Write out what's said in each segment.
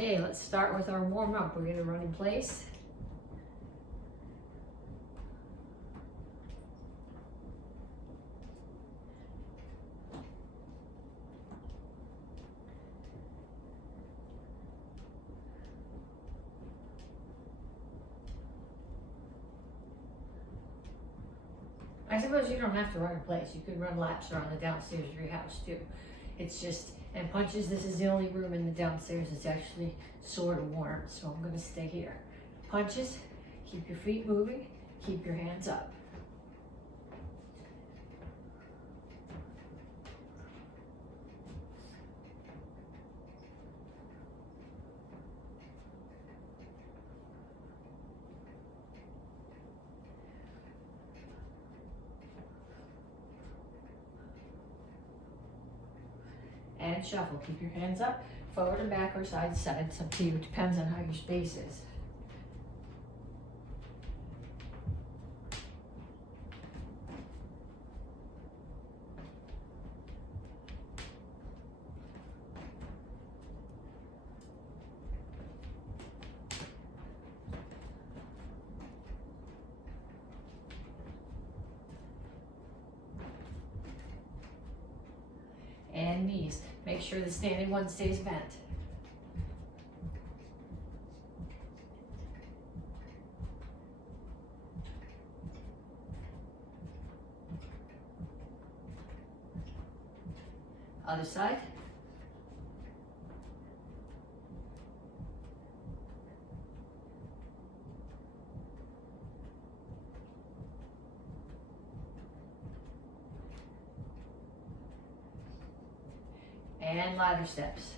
Okay, let's start with our warm up. We're gonna run in place. I suppose you don't have to run in place. You could run laps around the downstairs of your house too. It's just, and punches, this is the only room in the downstairs that's actually sort of warm, so I'm gonna stay here. Punches, keep your feet moving, keep your hands up. And shuffle. Keep your hands up, forward and back or side to side. It's up to you. It depends on how your space is. And knees. Make sure the standing one stays bent. Other side. And ladder steps.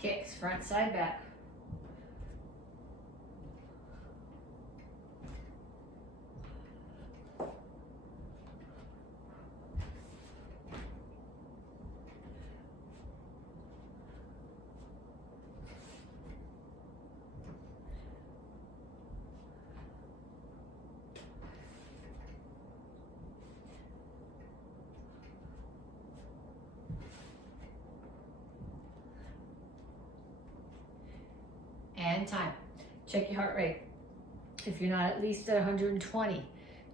Kicks, front, side, back. And time. Check your heart rate. If you're not at least at 120,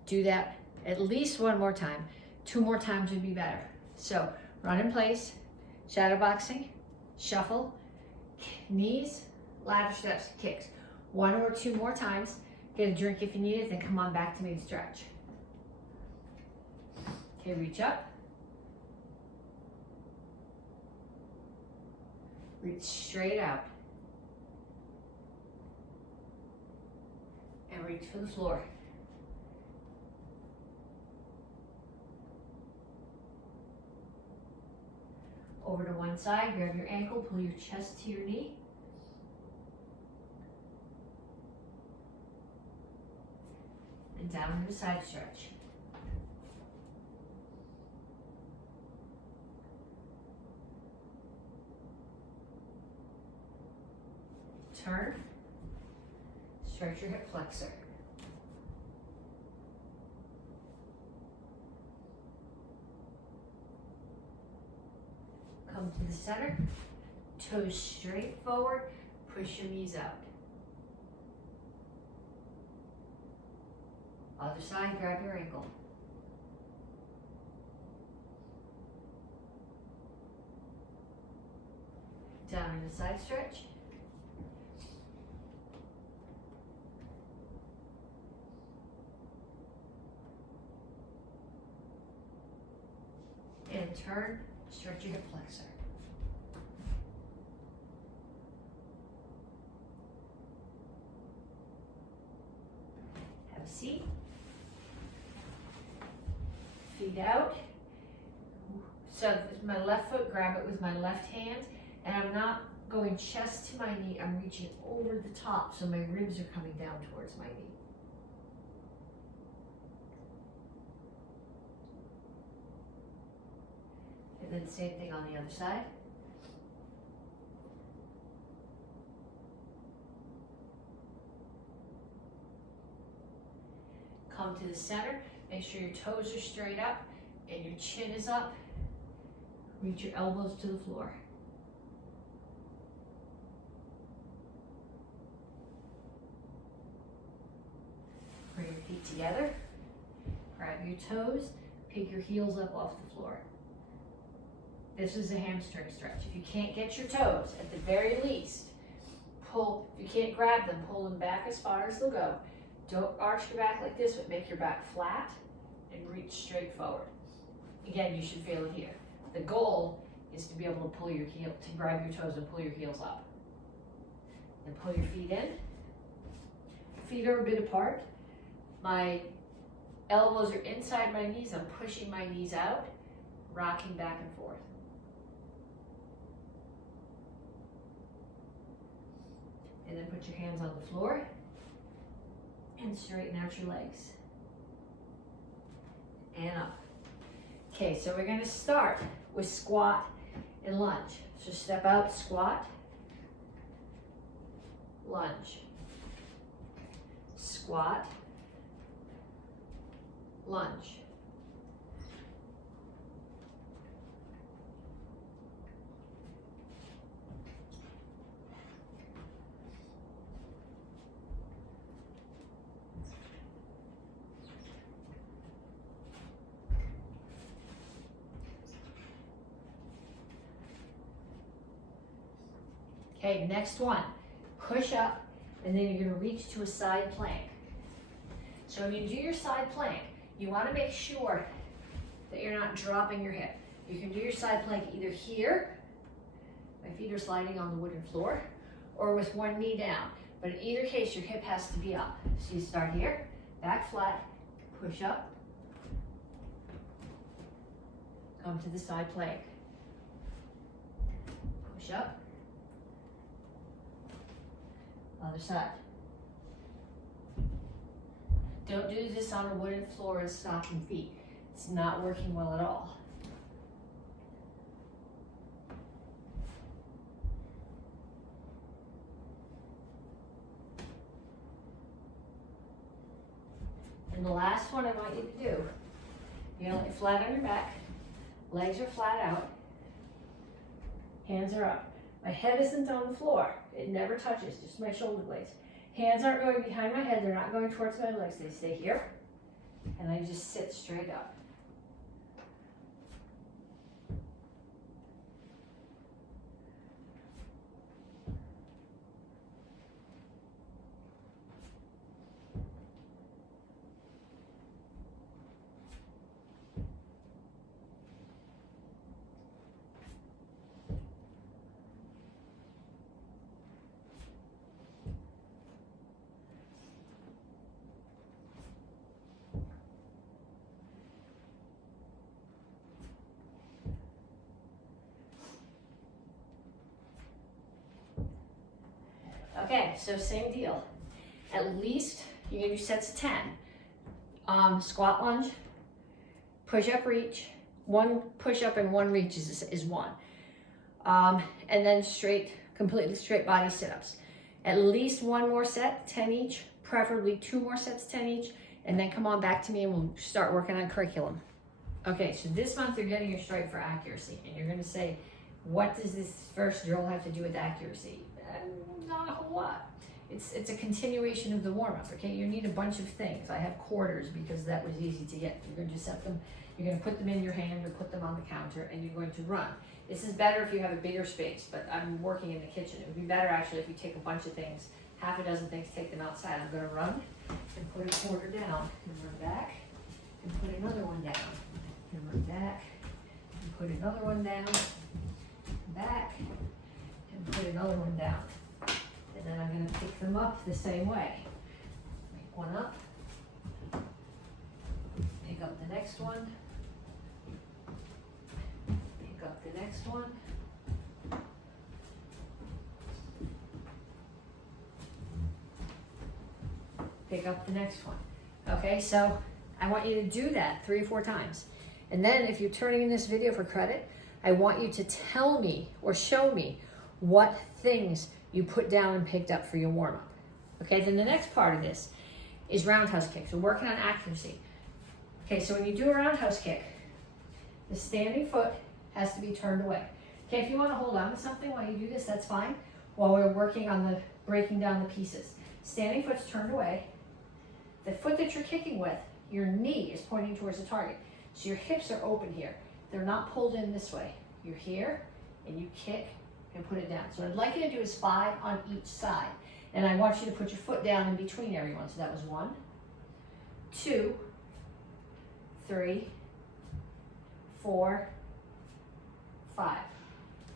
do that at least one more time. 2 more times would be better. So run in place, shadow boxing, shuffle, knees, ladder steps, kicks. 1 or 2 more times. Get a drink if you need it, then come on back to me to stretch. Okay, reach up. Reach straight out. And reach for the floor. Over to one side, grab your ankle, pull your chest to your knee. And down into side stretch. Turn. Stretch your hip flexor. Come to the center, toes straight forward, push your knees out. Other side, grab your ankle. Down into side stretch. And turn, stretch your hip flexor. Have a seat. Feet out. So my left foot, grab it with my left hand, and I'm not going chest to my knee, I'm reaching over the top so my ribs are coming down towards my knee. And then same thing on the other side. Come to the center, make sure your toes are straight up and your chin is up. Reach your elbows to the floor. Bring your feet together, grab your toes, pick your heels up off the floor. This is a hamstring stretch. If you can't get your toes, at the very least, pull, if you can't grab them, pull them back as far as they'll go. Don't arch your back like this, but make your back flat and reach straight forward. Again, you should feel it here. The goal is to be able to pull your heel, to grab your toes and pull your heels up. And pull your feet in. Feet are a bit apart. My elbows are inside my knees. I'm pushing my knees out, rocking back and forth. And then put your hands on the floor and straighten out your legs. And up. Okay, so we're gonna start with squat and lunge. So step out, squat, lunge, squat, lunge. Okay, next one, push up, and then you're gonna reach to a side plank. So when you do your side plank, you wanna make sure that you're not dropping your hip. You can do your side plank either here, my feet are sliding on the wooden floor, or with one knee down. But in either case, your hip has to be up. So you start here, back flat, push up, come to the side plank, push up, other side. Don't do this on a wooden floor and stocking feet. It's not working well at all. And the last one I want you to do, you're gonna lay flat on your back, legs are flat out, hands are up. My head isn't on the floor. It never touches, just my shoulder blades. Hands aren't going behind my head, they're not going towards my legs, they stay here. And I just sit straight up. Okay, so same deal. At least you're gonna do sets of 10. Squat lunge, push up reach, one push up and one reach is one. And then straight, completely straight body sit-ups. At least one more set, 10 each, preferably 2 more sets, 10 each, and then come on back to me and we'll start working on curriculum. Okay, so this month you're getting your stripe for accuracy, and you're gonna say, what does this first drill have to do with accuracy? Not a whole lot. It's a continuation of the warm-up, okay? You need a bunch of things. I have quarters because that was easy to get. You're going to set them, you're going to put them in your hand or put them on the counter, and you're going to run. This is better if you have a bigger space, but I'm working in the kitchen. It would be better actually if you take a bunch of things, half a dozen things, take them outside. I'm going to run and put a quarter down and run back and put another one down and run back and put another one down, back and put another one down. And then I'm going to pick them up the same way. Pick one up, pick up the next one, pick up the next one, pick up the next one. Okay, so I want you to do that 3 or 4 times. And then if you're turning in this video for credit, I want you to tell me or show me what things you put down and picked up for your warm-up. Okay, then the next part of this is roundhouse kicks. We're working on accuracy. Okay, so when you do a roundhouse kick, the standing foot has to be turned away. Okay, if you want to hold on to something while you do this, that's fine. While we're working on the breaking down the pieces. Standing foot's turned away. The foot that you're kicking with, your knee is pointing towards the target. So your hips are open here. They're not pulled in this way. You're here and you kick and put it down. So what I'd like you to do is 5 on each side. And I want you to put your foot down in between everyone. So that was 1, 2, 3, 4, 5.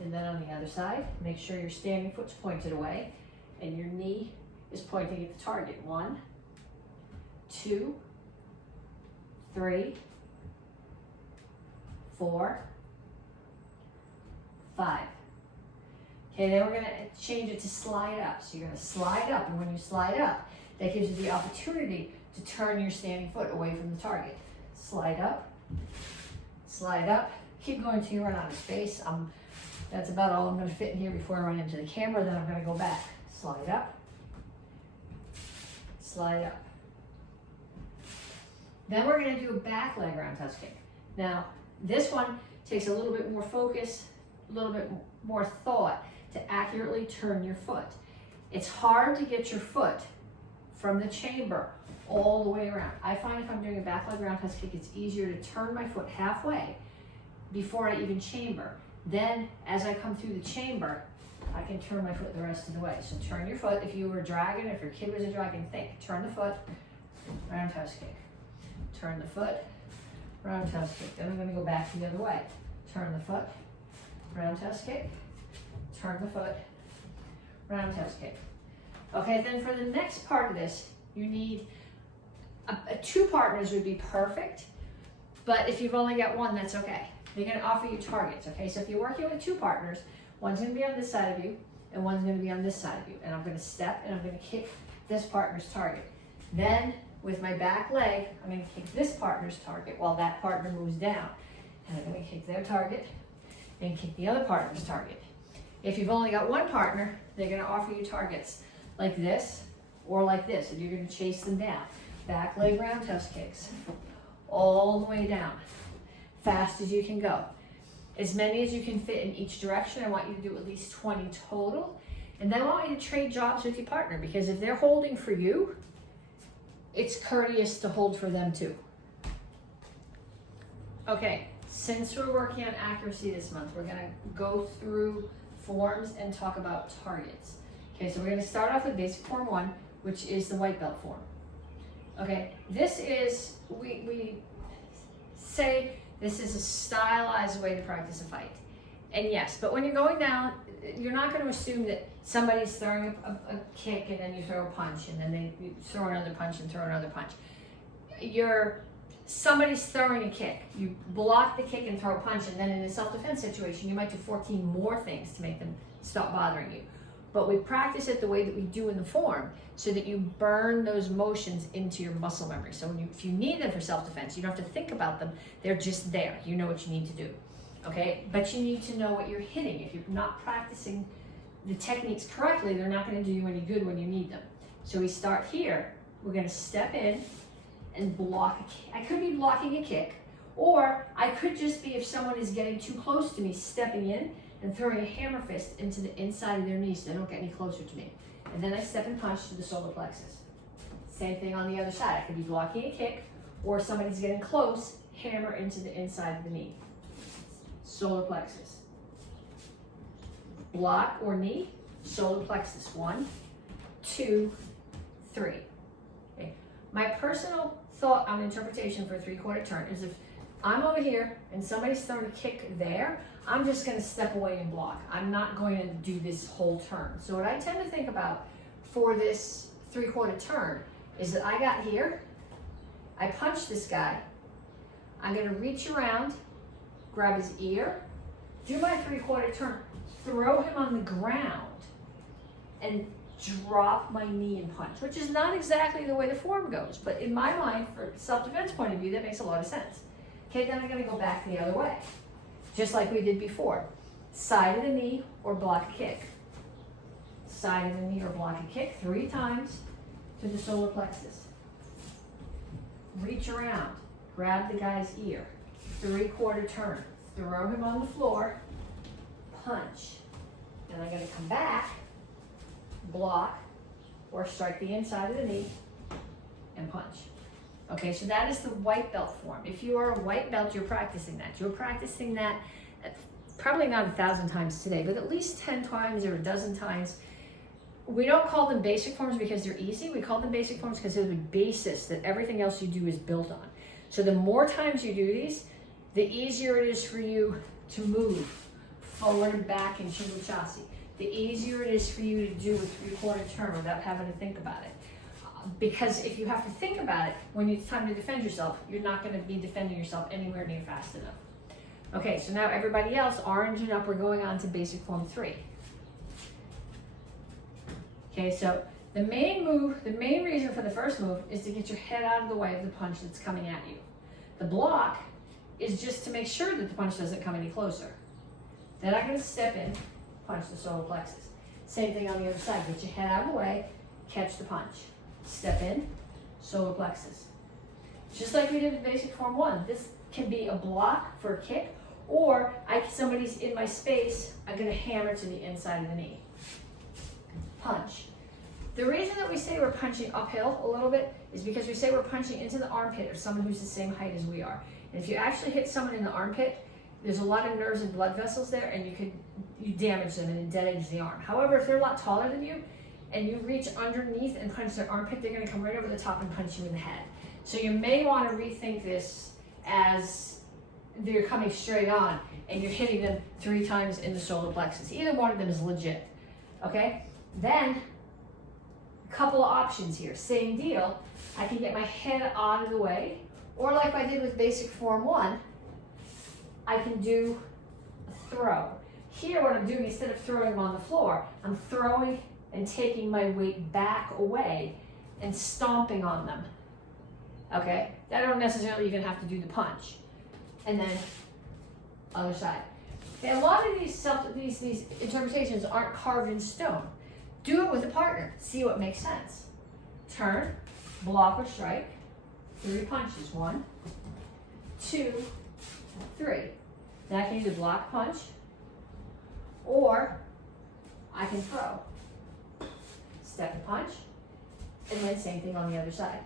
And then on the other side, make sure your standing foot's pointed away and your knee is pointing at the target. 1, 2, 3, 4, 5. Okay, then we're gonna change it to slide up. So you're gonna slide up, and when you slide up, that gives you the opportunity to turn your standing foot away from the target. Slide up, keep going till you run out of space. That's about all I'm gonna fit in here before I run into the camera, then I'm gonna go back. Slide up, slide up. Then we're gonna do a back leg roundhouse kick. Now, this one takes a little bit more focus, a little bit more thought to accurately turn your foot. It's hard to get your foot from the chamber all the way around. I find if I'm doing a back leg roundhouse kick, it's easier to turn my foot halfway before I even chamber. Then, as I come through the chamber, I can turn my foot the rest of the way. So turn your foot. If you were a dragon, if your kid was a dragon, think. Turn the foot, roundhouse kick. Turn the foot, roundhouse kick. Then I'm going to go back the other way. Turn the foot, roundhouse kick. Turn the foot, roundhouse kick. Okay, then for the next part of this, you need 2 partners would be perfect, but if you've only got 1, that's okay. They're going to offer you targets, okay? So if you're working with 2 partners, one's going to be on this side of you, and one's going to be on this side of you. And I'm going to step, and I'm going to kick this partner's target. Then, with my back leg, I'm going to kick this partner's target while that partner moves down. And I'm going to kick their target, and kick the other partner's target. If you've only got 1 partner, they're going to offer you targets like this or like this, and you're going to chase them down. Back leg roundhouse kicks, all the way down, fast as you can go. As many as you can fit in each direction. I want you to do at least 20 total. And then I want you to trade jobs with your partner, because if they're holding for you, it's courteous to hold for them too. Okay, since we're working on accuracy this month, we're gonna go through forms and talk about targets. Okay, so we're gonna start off with basic form 1, which is the white belt form. Okay, this is, we say this is a stylized way to practice a fight. And yes, but when you're going down, you're not going to assume that somebody's throwing a kick and then you throw a punch and then you throw another punch and throw another punch. Somebody's throwing a kick. You block the kick and throw a punch, and then in a self-defense situation, you might do 14 more things to make them stop bothering you. But we practice it the way that we do in the form so that you burn those motions into your muscle memory. So if you need them for self-defense, you don't have to think about them. They're just there. You know what you need to do. Okay? But you need to know what you're hitting. If you're not practicing the techniques correctly, they're not going to do you any good when you need them. So we start here. We're going to step in and block a kick. I could be blocking a kick, or I could just be, if someone is getting too close to me, stepping in and throwing a hammer fist into the inside of their knee so they don't get any closer to me. And then I step and punch to the solar plexus. Same thing on the other side. I could be blocking a kick, or somebody's getting close, hammer into the inside of the knee. Solar plexus. Block or knee, solar plexus. 1, 2, 3. Okay. My personal thought on interpretation for a 3/4 turn is if I'm over here and somebody's throwing a kick there, I'm just going to step away and block. I'm not going to do this whole turn. So what I tend to think about for this 3/4 turn is that I got here, I punch this guy, I'm going to reach around, grab his ear, do my 3/4 turn, throw him on the ground, and drop my knee and punch, which is not exactly the way the form goes, but in my mind, for self-defense point of view, that makes a lot of sense. Okay, then I'm gonna go back the other way, just like we did before. Side of the knee or block a kick. Side of the knee or block a kick 3 times to the solar plexus. Reach around, grab the guy's ear, 3/4 turn, throw him on the floor, punch. Then I'm gonna come back, block, or strike the inside of the knee, and punch. Okay, so that is the white belt form. If you are a white belt, you're practicing that. You're practicing that probably not 1,000 times today, but at least 10 times or a dozen times. We don't call them basic forms because they're easy. We call them basic forms because they're the basis that everything else you do is built on. So the more times you do these, the easier it is for you to move forward and back in Chimbochashi. The easier it is for you to do a 3/4 turn without having to think about it. Because if you have to think about it when it's time to defend yourself, you're not going to be defending yourself anywhere near fast enough. Okay, so now everybody else, orange and up, we're going on to basic form 3. Okay, so the main reason for the first move is to get your head out of the way of the punch that's coming at you. The block is just to make sure that the punch doesn't come any closer. Then I'm going to step in, punch the solar plexus. Same thing on the other side. Get your head out of the way, catch the punch. Step in, solar plexus. Just like we did with basic form 1. This can be a block for a kick, or somebody's in my space, I'm going to hammer to the inside of the knee. Punch. The reason that we say we're punching uphill a little bit is because we say we're punching into the armpit of someone who's the same height as we are. And if you actually hit someone in the armpit, there's a lot of nerves and blood vessels there, and you damage them and it dead ends the arm. However, if they're a lot taller than you and you reach underneath and punch their armpit, they're going to come right over the top and punch you in the head. So you may want to rethink this as they're coming straight on and you're hitting them 3 times in the solar plexus. Either one of them is legit. Okay? Then, a couple of options here. Same deal. I can get my head out of the way, or like I did with basic form 1, I can do a throw. Here what I'm doing, instead of throwing them on the floor, I'm throwing and taking my weight back away and stomping on them. Okay? I don't necessarily even have to do the punch. And then, other side. And a lot of these interpretations aren't carved in stone. Do it with a partner. See what makes sense. Turn, block or strike. 3 punches. 1, 2, 3. Then I can either block punch, or I can throw. Step and punch, and then same thing on the other side.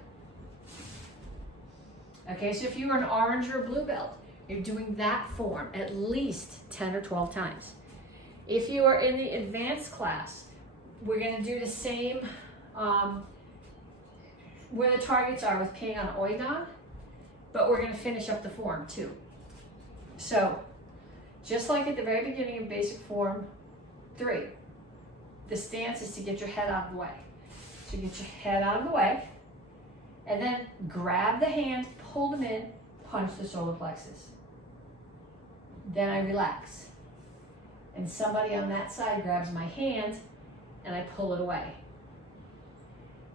Okay, so if you were an orange or a blue belt, you're doing that form at least 10 or 12 times. If you are in the advanced class, we're going to do the same where the targets are with peeing on oigan, but we're going to finish up the form too. So, just like at the very beginning of basic form 3, the stance is to get your head out of the way. So get your head out of the way, and then grab the hand, pull them in, punch the solar plexus. Then I relax. And somebody on that side grabs my hand, and I pull it away.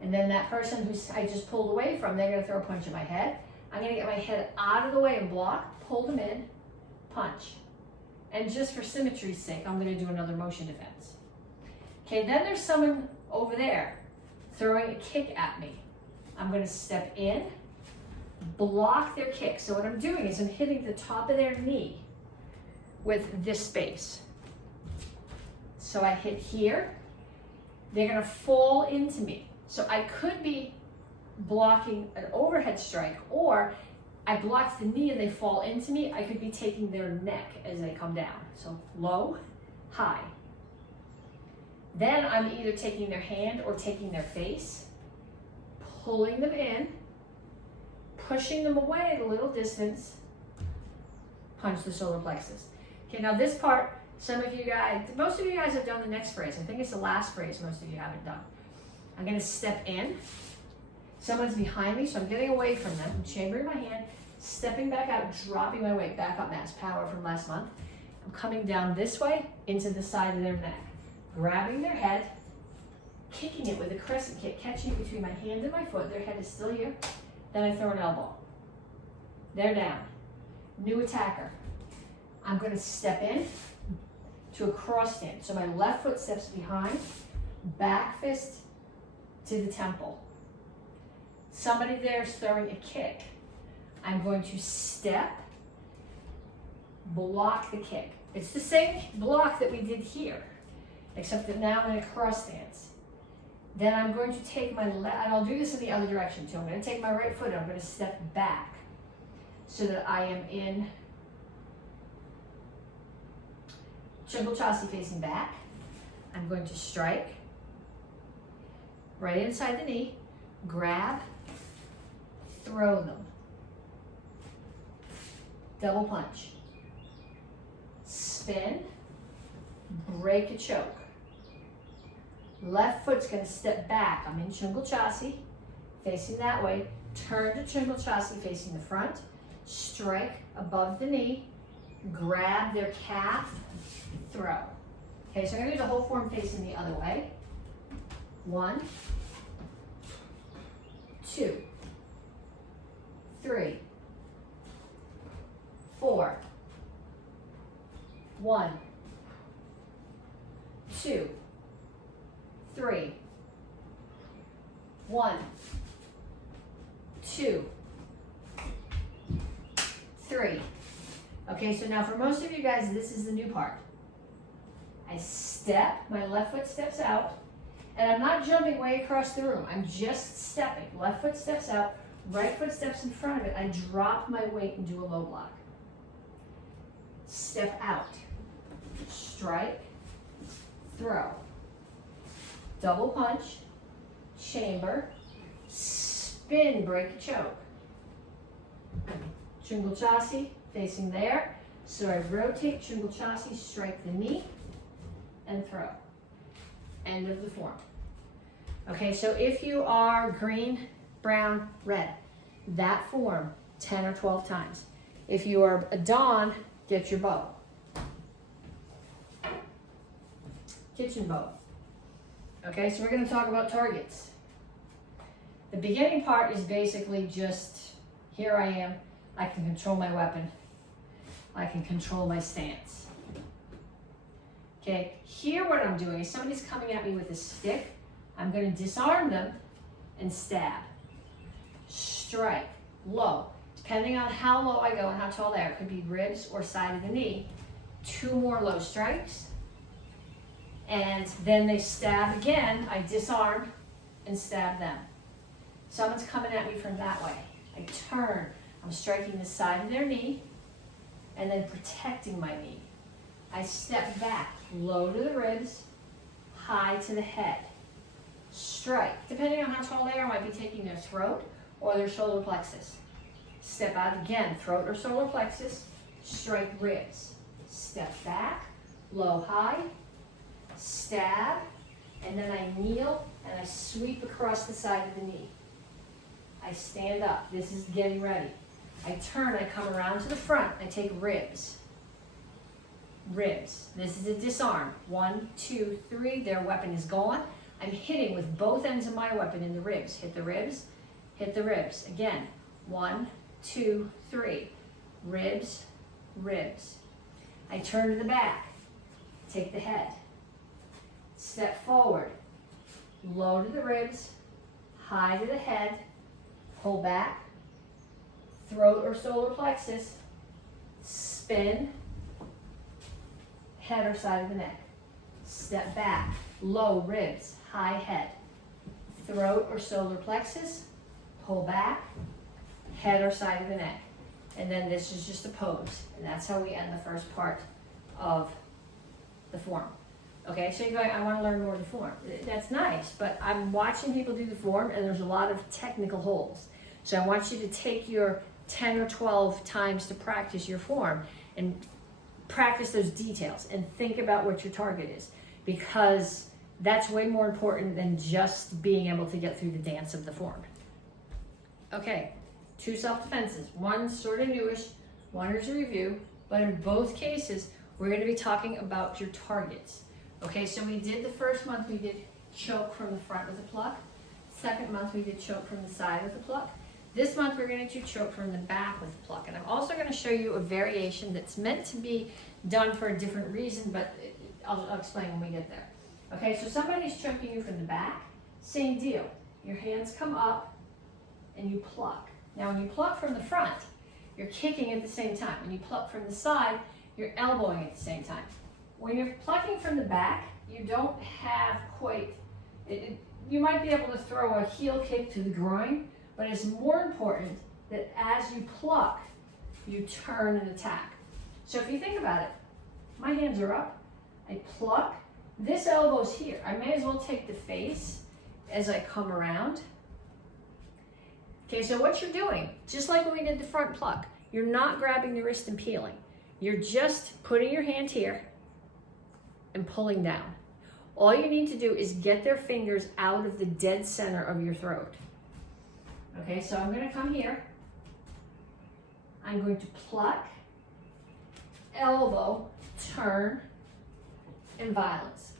And then that person who I just pulled away from, they're going to throw a punch at my head. I'm going to get my head out of the way and block, pull them in, punch. And just for symmetry's sake, I'm going to do another motion defense. Okay, then there's someone over there throwing a kick at me. I'm going to step in, block their kick. So what I'm doing is I'm hitting the top of their knee with this space. So I hit here. They're going to fall into me. So I could be blocking an overhead strike, or I blocked the knee and they fall into me. I could be taking their neck as they come down. So low, high. Then I'm either taking their hand or taking their face, pulling them in, pushing them away at a little distance, punch the solar plexus. Okay, now this part, most of you guys have done the next phrase. I think it's the last phrase most of you haven't done. I'm going to step in. Someone's behind me, so I'm getting away from them. I'm chambering my hand, stepping back out, dropping my weight back up, mass power from last month. I'm coming down this way into the side of their neck, grabbing their head, kicking it with a crescent kick, catching it between my hand and my foot. Their head is still here. Then I throw an elbow. They're down. New attacker. I'm going to step in to a cross stand. So my left foot steps behind, back fist to the temple. Somebody there is throwing a kick. I'm going to step, block the kick. It's the same block that we did here, except that now I'm in a cross stance. Then I'm going to take my left, and I'll do this in the other direction too. I'm going to take my right foot and I'm going to step back so that I am in Triple Chassi facing back. I'm going to strike right inside the knee, grab, throw them. Double punch. Spin, break a choke. Left foot's going to step back. I'm in Chungal Chassi, facing that way. Turn to Chungal Chassi facing the front. Strike above the knee. Grab their calf. Throw. Okay, so I'm going to do the whole form facing the other way. 1, 2, 3, 4. 1, 2, 3. 1, 2, 3. Okay, so now for most of you guys, this is the new part. I step, my left foot steps out, and I'm not jumping way across the room. I'm just stepping. Left foot steps out, right foot steps in front of it. I drop my weight and do a low block. Step out, strike, throw, double punch, chamber, spin, break a choke. Chungal Chassi facing there. So I rotate Chungal Chassi, strike the knee, and throw. End of the form. Okay, so if you are green, brown, red, that form 10 or 12 times. If you are a Dawn, get your bow. Kitchen bow. Okay, so we're going to talk about targets. The beginning part is basically just, here I am, I can control my weapon. I can control my stance. Okay, here what I'm doing is somebody's coming at me with a stick. I'm going to disarm them and stab. Strike, low. Depending on how low I go and how tall they are, it could be ribs or side of the knee. 2 more low strikes. And then they stab again. I disarm and stab them. Someone's coming at me from that way. I turn. I'm striking the side of their knee and then protecting my knee. I step back, low to the ribs, high to the head. Strike. Depending on how tall they are, I might be taking their throat or their solar plexus. Step out again, throat or solar plexus, strike ribs. Step back, low, high, stab, and then I kneel and I sweep across the side of the knee. I stand up. This is getting ready. I turn, I come around to the front, I take ribs. Ribs. This is a disarm. 1, 2, 3, their weapon is gone. I'm hitting with both ends of my weapon in the ribs. Hit the ribs, hit the ribs. Again, 1, 2, 3. Ribs, ribs. I turn to the back, take the head. Step forward, low to the ribs, high to the head, pull back, throat or solar plexus, spin, head or side of the neck. Step back, low ribs, high head, throat or solar plexus, pull back, head or side of the neck. And then this is just a pose. And that's how we end the first part of the form. Okay, so you're going, I want to learn more of the form. That's nice, but I'm watching people do the form and there's a lot of technical holes. So I want you to take your 10 or 12 times to practice your form and practice those details and think about what your target is, because that's way more important than just being able to get through the dance of the form. Okay, 2 self-defenses. One sort of newish, one is a review, but in both cases, we're going to be talking about your targets. Okay, so we did the first month, we did choke from the front with a pluck. Second month we did choke from the side with a pluck. This month we're going to do choke from the back with a pluck. And I'm also going to show you a variation that's meant to be done for a different reason, but I'll explain when we get there. Okay, so somebody's choking you from the back, same deal. Your hands come up and you pluck. Now when you pluck from the front, you're kicking at the same time. When you pluck from the side, you're elbowing at the same time. When you're plucking from the back, you don't have quite, you might be able to throw a heel kick to the groin, but it's more important that as you pluck, you turn and attack. So if you think about it, my hands are up, I pluck, this elbow's here. I may as well take the face as I come around. Okay, so what you're doing, just like when we did the front pluck, you're not grabbing the wrist and peeling. You're just putting your hand here and pulling down. All you need to do is get their fingers out of the dead center of your throat. Okay, so I'm going to come here. I'm going to pluck, elbow, turn, and violence.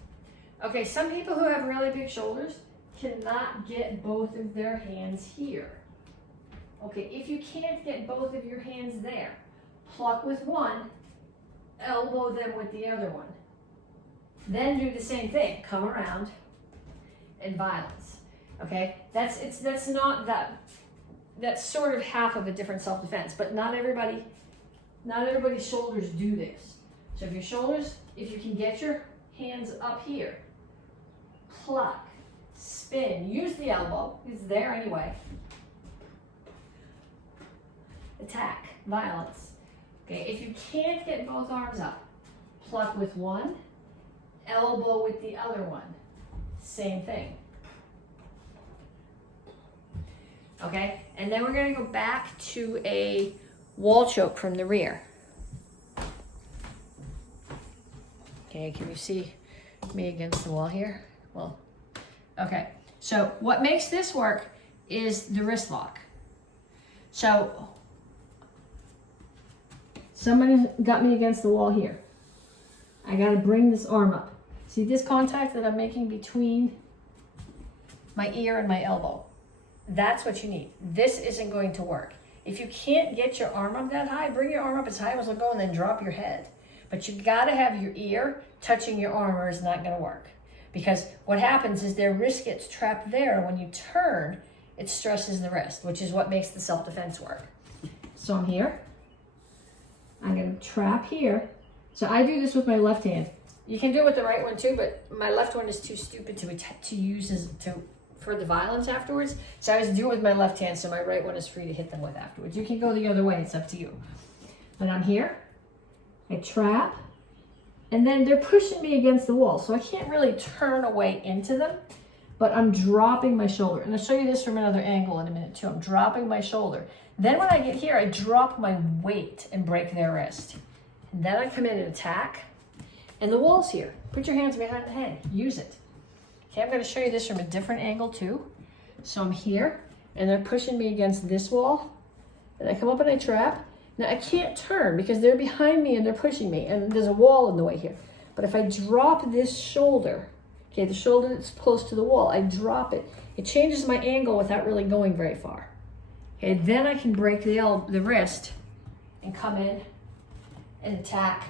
Okay, some people who have really big shoulders cannot get both of their hands here. Okay, if you can't get both of your hands there, pluck with one, elbow them with the other one. Then do the same thing, come around and violence. Okay, that's sort of half of a different self-defense, but not everybody's shoulders do this. So if your shoulders, if you can get your hands up here, pluck, spin, use the elbow, it's there anyway. Attack, violence. Okay, if you can't get both arms up, pluck with one, elbow with the other one. Same thing. Okay, and then we're going to go back to a wall choke from the rear. Okay, can you see me against the wall here? Well, okay. So what makes this work is the wrist lock. So somebody got me against the wall here. I got to bring this arm up. See this contact that I'm making between my ear and my elbow? That's what you need. This isn't going to work. If you can't get your arm up that high, bring your arm up as high as it'll go and then drop your head. But you got to have your ear touching your arm or it's not going to work. Because what happens is their wrist gets trapped there. When you turn, it stresses the wrist, which is what makes the self-defense work. So I'm here. I'm going to trap here. So I do this with my left hand. You can do it with the right one too, but my left one is too stupid to use for the violence afterwards. So I always do it with my left hand, so my right one is free to hit them with afterwards. You can go the other way, it's up to you. But I'm here, I trap, and then they're pushing me against the wall, so I can't really turn away into them, but I'm dropping my shoulder. And I'll show you this from another angle in a minute too. I'm dropping my shoulder. Then when I get here, I drop my weight and break their wrist. And then I come in and attack. And the wall's here. Put your hands behind the head. Use it. Okay, I'm going to show you this from a different angle too. So I'm here, and they're pushing me against this wall. And I come up and I trap. Now I can't turn because they're behind me and they're pushing me. And there's a wall in the way here. But if I drop this shoulder, okay, the shoulder that's close to the wall, I drop it. It changes my angle without really going very far. Okay, then I can break the wrist and come in and attack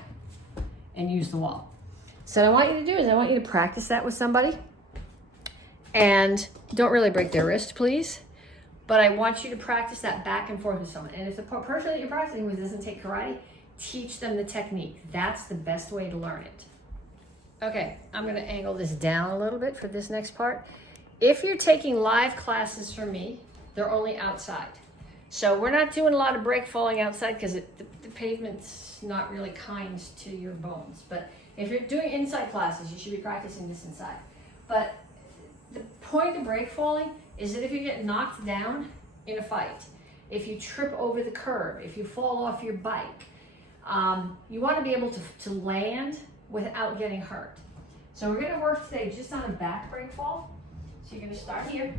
and use the wall. So what I want you to do is I want you to practice that with somebody. And don't really break their wrist, please. But I want you to practice that back and forth with someone. And if the person that you're practicing with doesn't take karate, teach them the technique. That's the best way to learn it. Okay, I'm going to angle this down a little bit for this next part. If you're taking live classes from me, they're only outside. So we're not doing a lot of break falling outside because the pavement's not really kind to your bones. But if you're doing inside classes, you should be practicing this inside. But the point of break falling is that if you get knocked down in a fight, if you trip over the curb, if you fall off your bike, you want to be able to land without getting hurt. So we're going to work today just on a back break fall. So you're going to start here.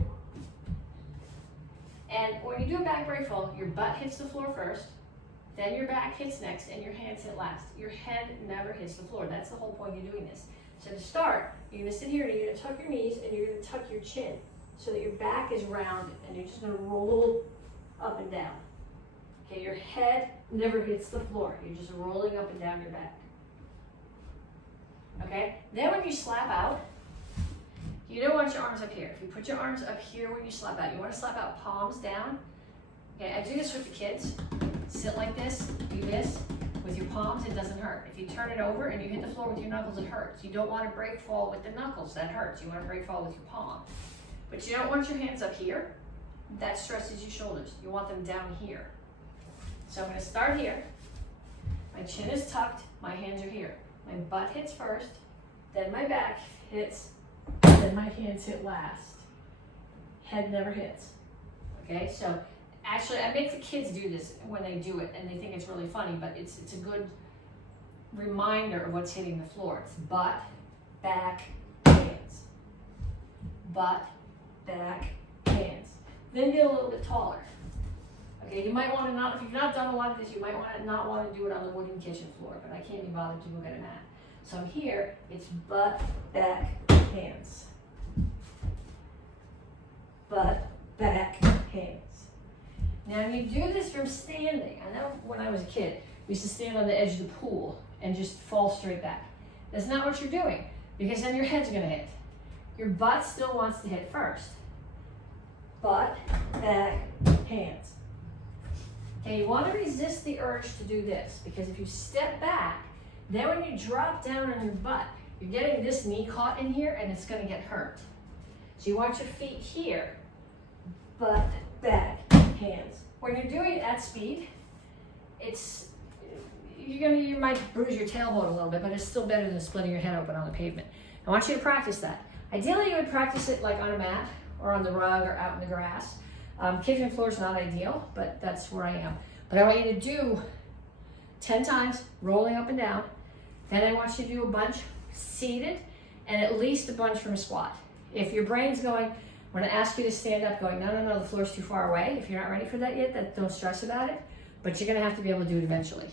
And when you do a back break fall, your butt hits the floor first, then your back hits next, and your hands hit last. Your head never hits the floor. That's the whole point of doing this. So to start, you're gonna sit here and you're gonna tuck your knees and you're gonna tuck your chin so that your back is round and you're just gonna roll up and down. Okay, your head never hits the floor. You're just rolling up and down your back. Okay, then when you slap out, you don't want your arms up here. If you put your arms up here when you slap out, you want to slap out palms down. Okay, I do this with the kids. Sit like this, do this. With your palms, it doesn't hurt. If you turn it over and you hit the floor with your knuckles, it hurts. You don't want to break fall with the knuckles, that hurts. You want to break fall with your palm. But you don't want your hands up here. That stresses your shoulders. You want them down here. So I'm going to start here. My chin is tucked, my hands are here. My butt hits first, then my back hits, then my hands hit last. Head never hits. Okay, so actually I make the kids do this when they do it and they think it's really funny, but it's a good reminder of what's hitting the floor. It's butt, back, hands. Butt, back, hands. Then get a little bit taller. Okay, you might want to not, if you've not done a lot of this, you might not want to do it on the wooden kitchen floor, but I can't be bothered to go get a mat. So I'm here, it's butt, back, hands. Butt, back, hands. Now you do this from standing. I know when I was a kid, we used to stand on the edge of the pool and just fall straight back. That's not what you're doing, because then your head's gonna hit. Your butt still wants to hit first. Butt, back, hands. Okay, you want to resist the urge to do this, because if you step back, then when you drop down on your butt, you're getting this knee caught in here and it's going to get hurt. So you want your feet here, butt, back, hands. When you're doing it at speed, you might bruise your tailbone a little bit, but it's still better than splitting your head open on the pavement. I want you to practice that. Ideally, you would practice it like on a mat or on the rug or out in the grass. Kitchen floor is not ideal, but that's where I am. But I want you to do 10 times, rolling up and down. Then I want you to do a bunch seated and at least a bunch from a squat. If your brain's going, when I ask you to stand up, going, no, the floor's too far away. If you're not ready for that yet, don't stress about it. But you're gonna have to be able to do it eventually.